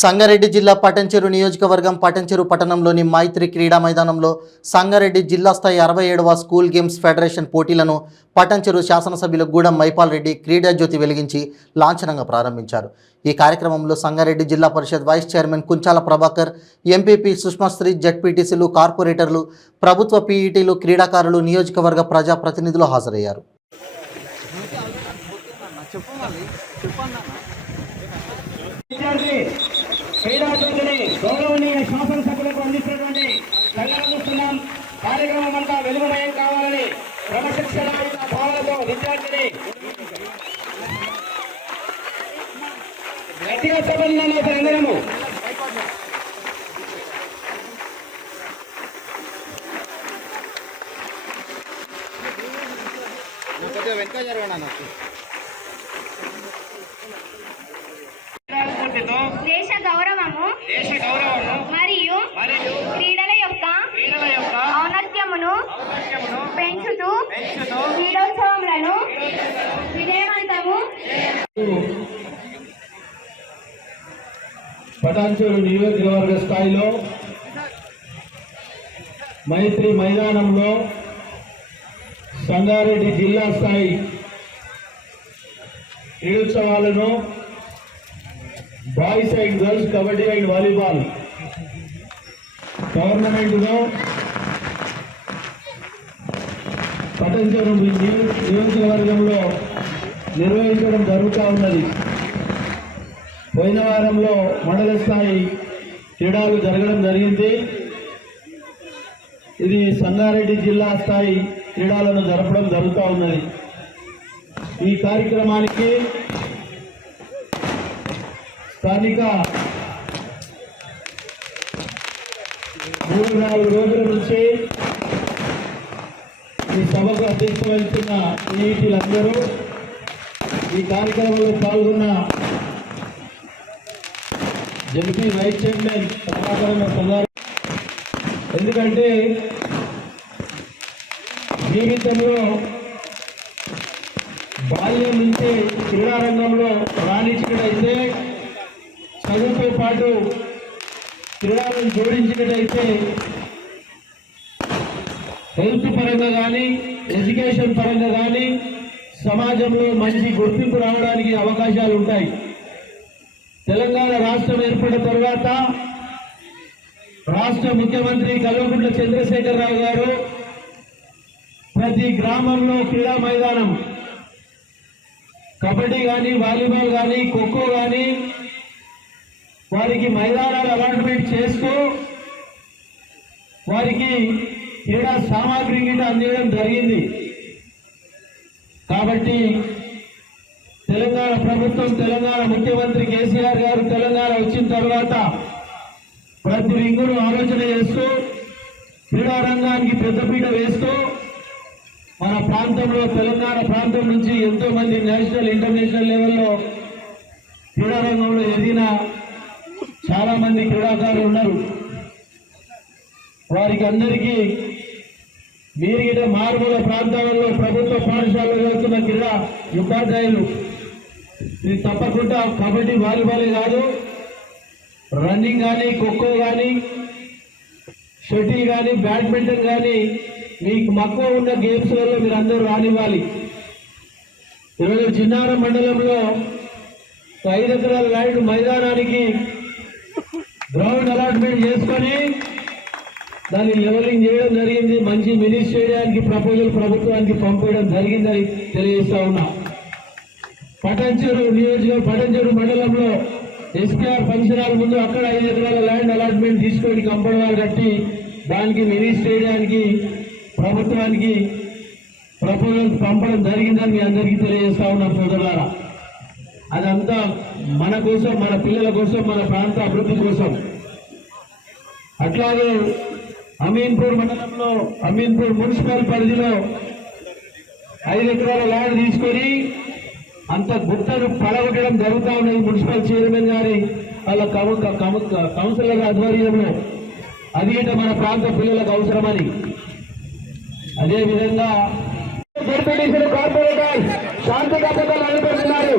సంగారెడ్డి జిల్లా పటంచెరు నియోజకవర్గం పటంచెరు పట్టణంలోని మైత్రి క్రీడా మైదానంలో సంగారెడ్డి జిల్లా స్థాయి 67వ స్కూల్ గేమ్స్ ఫెడరేషన్ పోటీలను పటంచెరు శాసనసభ్యులు గూడెం మైపాల్ రెడ్డి క్రీడా జ్యోతి వెలిగించి లాంఛనంగా ప్రారంభించారు. ఈ కార్యక్రమంలో సంగారెడ్డి జిల్లా పరిషత్ vice chairman Kunchala Prabhakar, MPP Sushmasri, జడ్పీటీసీలు, కార్పొరేటర్లు, ప్రభుత్వ పీఈటీలు, క్రీడాకారులు, నియోజకవర్గ ప్రజా ప్రతినిధులు హాజరయ్యారు. క్రీడాజ్యోతిని గౌరవనీయ శాసనసభ్యులకు అందిస్తున్నటువంటి సంఘటన కార్యక్రమం అంతా వెలుగుమయం కావాలని క్రమశిక్షణ భావనతో విద్యార్థిని గట్టిగా సభలను అందరము వెనక జరగండి. దేశ గౌరవము మరియు క్రీడల యొక్క ఔన్నత్యమును పెంచుతూ క్రీడోత్సవములను విజయవంతము. పటాన్చెరు నియోజకవర్గ స్థాయిలో మైత్రి మైదానంలో సంగారెడ్డి జిల్లా స్థాయి క్రీడోత్సవాలను boys and girls kabaddi and volleyball టోర్నమెంట్ను పటంచెరు నియోజకవర్గంలో నిర్వహించడం జరుగుతూ ఉన్నది. పోయిన వారంలో మండల స్థాయి క్రీడలు జరగడం జరిగింది. ఇది సంగారెడ్డి జిల్లా స్థాయి క్రీడలను జరపడం జరుగుతూ ఉన్నది. ఈ కార్యక్రమానికి స్థానిక 3-4 రోజుల నుంచి ఈ సభకు అధ్యక్షత వహిస్తున్న పీఈటీలందరూ, ఈ కార్యక్రమంలో పాల్గొన్న జడ్పీ వైస్ చైర్మన్ ప్రభాకర్, ఎందుకంటే జీవితంలో బాల్యం నుంచి క్రీడారంగంలో రాణించినట్టయితే, చదువుతో పాటు క్రీడలను జోడించినట్టయితే హెల్త్ పరంగా కానీ ఎడ్యుకేషన్ పరంగా కానీ సమాజంలో మంచి గుర్తింపు రావడానికి అవకాశాలు ఉంటాయి. తెలంగాణ రాష్ట్రం ఏర్పడిన తర్వాత రాష్ట్ర ముఖ్యమంత్రి కల్వకుంట్ల చంద్రశేఖరరావు గారు ప్రతి గ్రామంలో క్రీడా మైదానం, కబడ్డీ కానీ, వాలీబాల్ కానీ, ఖోఖో కానీ వారికి మైదానాలు అలాట్మెంట్ చేస్తూ వారికి క్రీడా సామాగ్రి అందించడం జరిగింది. కాబట్టి తెలంగాణ ప్రభుత్వం, తెలంగాణ ముఖ్యమంత్రి కేసీఆర్ గారు తెలంగాణ వచ్చిన తర్వాత ప్రతి రింగును ఆలోచన చేస్తూ క్రీడా రంగానికి పెద్దపీట వేస్తూ మన ప్రాంతంలో, తెలంగాణ ప్రాంతం నుంచి ఎంతో మంది నేషనల్, ఇంటర్నేషనల్ లెవెల్లో క్రీడా రంగంలో ఎదిగిన చాలా మంది క్రీడాకారులు ఉన్నారు. వారికి అందరికీ మీరిగిన మారుమూల ప్రాంతాలలో ప్రభుత్వ పాఠశాలలో చదువుతున్న క్రీడా ఉపాధ్యాయులు ఇది తప్పకుండా కబడ్డీ, వాలీబాలే కాదు, రన్నింగ్ కానీ, ఖోఖో కానీ, షటిల్ కానీ, బ్యాడ్మింటన్ కానీ మీకు మక్కువ ఉన్న గేమ్స్లలో మీరు అందరూ రానివ్వాలి. ఈరోజు చిన్నారం మండలంలో 5 ఎకరాల ల్యాండ్ మైదానానికి గ్రౌండ్ అలాట్మెంట్ చేసుకొని దాన్ని లెవెలింగ్ చేయడం జరిగింది. మంచి మినీ స్టేడియానికి ప్రపోజల్ ప్రభుత్వానికి పంపేయడం జరిగిందని తెలియజేస్తా ఉన్నా. పటంచెరు మండలంలో ఎస్పీఆర్ ఫంక్షన్ హాల్ ముందు అక్కడ 5 ఎకరాల ల్యాండ్ అలాట్మెంట్ తీసుకొని కంపౌండ్ వాల్ కట్టి దానికి మినీ స్టేడియానికి ప్రభుత్వానికి ప్రపోజల్ పంపడం జరిగిందని మీ అందరికీ తెలియజేస్తా ఉన్నాం సోదరులారా. అదంతా మన కోసం, మన పిల్లల కోసం, మన ప్రాంత అభివృద్ధి కోసం. అట్లాగే అమీన్పూర్ మండలంలో, అమీన్పూర్ మున్సిపల్ పరిధిలో 5 ఎకరాల ల్యాండ్ తీసుకొని అంత గుట్టను పడగొట్టడం జరుగుతూ ఉన్నది. మున్సిపల్ చైర్మన్ గారి వాళ్ళ కౌన్సిలర్ ఆధ్వర్యంలో అది మన ప్రాంత పిల్లలకు అవసరమని. అదేవిధంగా కార్పొరేటర్ శాంతి కప్పలు అనుకుంటున్నారు.